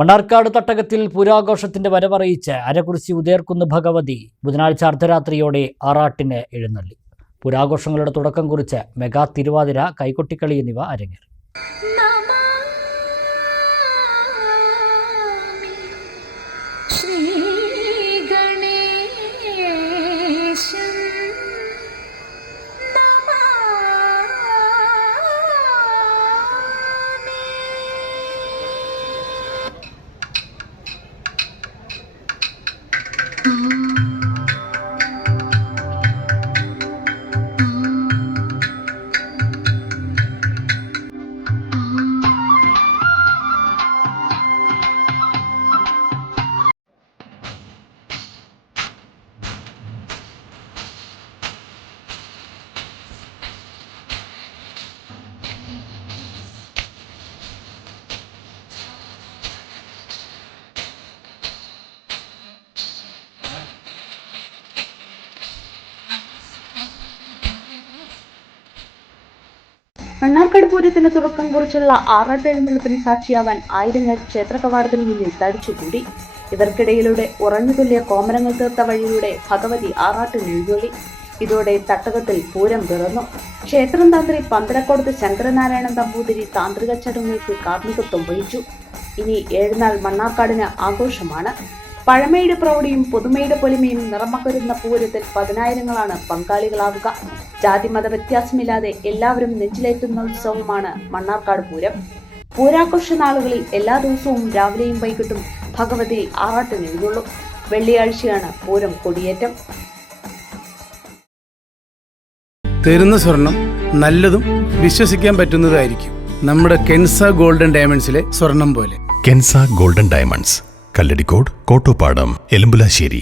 മണ്ണാർക്കാട് തട്ടകത്തിൽ പൂരാഘോഷത്തിന്റെ വരവറിയിച്ച് അരകുറിശി ഉദയർക്കുന്ന് ഭഗവതി ബുധനാഴ്ച അർദ്ധരാത്രിയോടെ ആറാട്ടിന് എഴുന്നള്ളി. പൂരാഘോഷങ്ങളുടെ തുടക്കം കുറിച്ച് മെഗാ തിരുവാതിര, കൈകൊട്ടിക്കളി എന്നിവ അരങ്ങേറി. മണ്ണാർക്കാട് പൂരത്തിന് തുടക്കം കുറിച്ചുള്ള ആറാട്ട് എഴുന്നള്ളത്തിന് സാക്ഷിയാവാൻ ആയിരങ്ങൾ ക്ഷേത്ര കവാടത്തിന് മുന്നിൽ തടിച്ചുകൂടി. ഇവർക്കിടയിലൂടെ ഉറഞ്ഞുതുള്ളിയ കോമരങ്ങൾ തീർത്ത വഴിയിലൂടെ ഭഗവതി ആറാട്ടിന് എഴുന്നള്ളി. ഇതോടെ തട്ടകത്തിൽ പൂരം പിറന്നു. ക്ഷേത്രം തന്ത്രി പന്തലക്കോടത്ത് ശങ്കരനാരായണൻ നമ്പൂതിരി താന്ത്രിക ചടങ്ങുകൾക്ക് കാർമ്മികത്വം വഹിച്ചു. ഇനി 7 നാൾ മണ്ണാർക്കാടിന് ആഘോഷമാണ്. പഴമയുടെ പ്രൗഢിയും പുതുമയുടെ പൊലിമയും നിറമകരുന്ന പൂരത്തിൽ പതിനായിരങ്ങളാണ് പങ്കാളികളാവുക. ജാതിമത വ്യത്യാസമില്ലാതെ എല്ലാവരും നെഞ്ചിലേറ്റുന്ന ഉത്സവമാണ് മണ്ണാർക്കാട് പൂരം. പൂരാഘോഷ നാളുകളിൽ എല്ലാ ദിവസവും രാവിലെയും വൈകിട്ടും ഭഗവതി ആറാട്ടിന് എഴുന്നള്ളും. വെള്ളിയാഴ്ചയാണ് പൂരം കൊടിയേറ്റം. തരുന്ന സ്വർണം നല്ലതും വിശ്വസിക്കാൻ പറ്റുന്നതായിരിക്കും. നമ്മുടെ കെൻസ ഗോൾഡൻ ഡയമണ്ട്സിലെ സ്വർണം പോലെ. Kenza golden diamonds, Kalladikode, Kottopadam, Elambulassery.